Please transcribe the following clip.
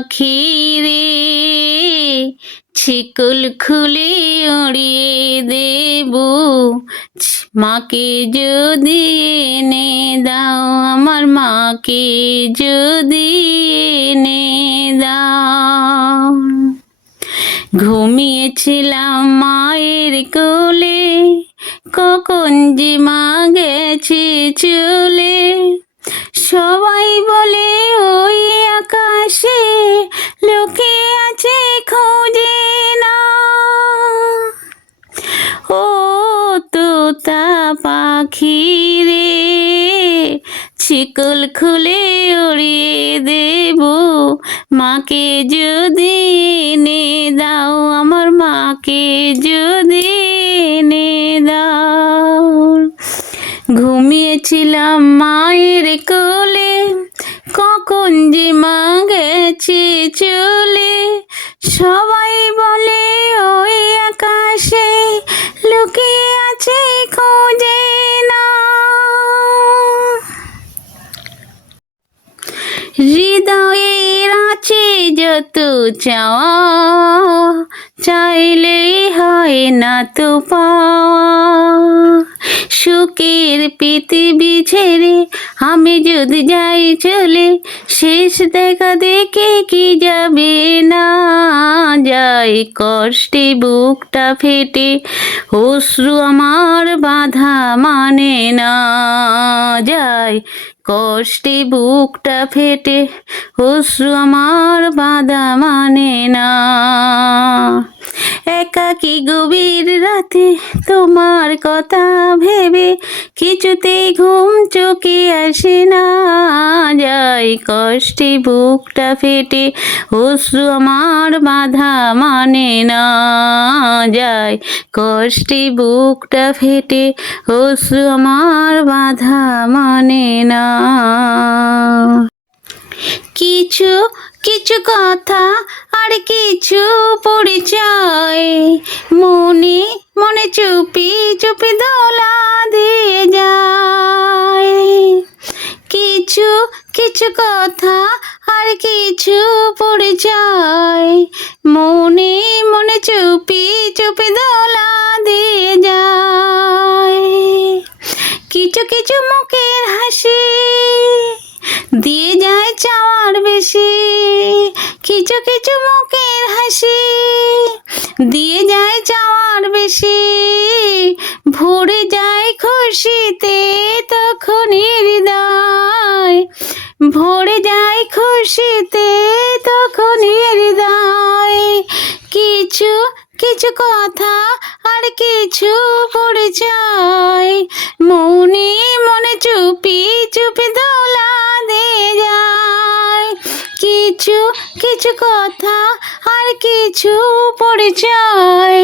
পাখি রে, শিকল খুলে উড়িয়ে দেব, মাকে যদি এনে দাও, আমার মাকে যদি এনে দাও। ঘুমিয়েছিলাম মায়ের কোলে, কখন যে মা গেছে চলে। সবাই বলে ওই আকাশে লোকে আছে খোঁজে না। ও তোতা পাখি রে, শিকল খুলে উড়িয়ে দেব, মাকে যদি এনে দাও, আমার মাকে যদি এনে দাও। ঘুমিয়েছিলাম মায়ের কোলে, কখন যে মা গেছে চলে। সবাই বলে ওই আকাশে লুকিয়ে আছে খোঁজে না। হৃদয়ের আছে যত চাওয়া, চাইলেই হয় না তো পাওয়া। সুখের পৃথিবী ছেড়ে আমি যদি যাই চলে, শেষ দেখা দেখে কি যাবে না। যাই কষ্টে বুকটা ফেটে, অশ্রু আমার বাধা মানে না। যাই কষ্টে বুকটা ফেটে, অশ্রু আমার বাধা মানে না। একাকী গভীর রাতে তোমার কথা ভেবে কিছুতেই ঘুম চোখে আসে না। যাই কষ্টে বুকটা ফেটে, অশ্রু আমার বাধা মানে না। যাই কষ্টে বুকটা ফেটে, অশ্রু আমার বাধা মানে না। কিছু কিছু কথা আর কিছু পরিচয়, মনে মনে চুপি চুপি দোলা দিয়ে যায়। কিছু কিছু কথা আর কিছু পরিচয়, মনে মনে চুপি চুপি দোলা দিয়ে যায়। কিছু কিছু মুখের হাসি দিয়ে যায় চাওয়ার বেশি। কিছু কিছু মুখের হাসি দিয়ে যায় চাওয়ার বেশি। ভরে যায় খুশিতে তখন হৃদয়, ভরে যায় খুশিতে তখন হৃদয়। কিছু কিছু কথা আর কিছু পরিচয়, মনে মনে চুপি চুপি দোলা দিয়ে যায়। কিছু কিছু কথা আর কিছু পরিচয়,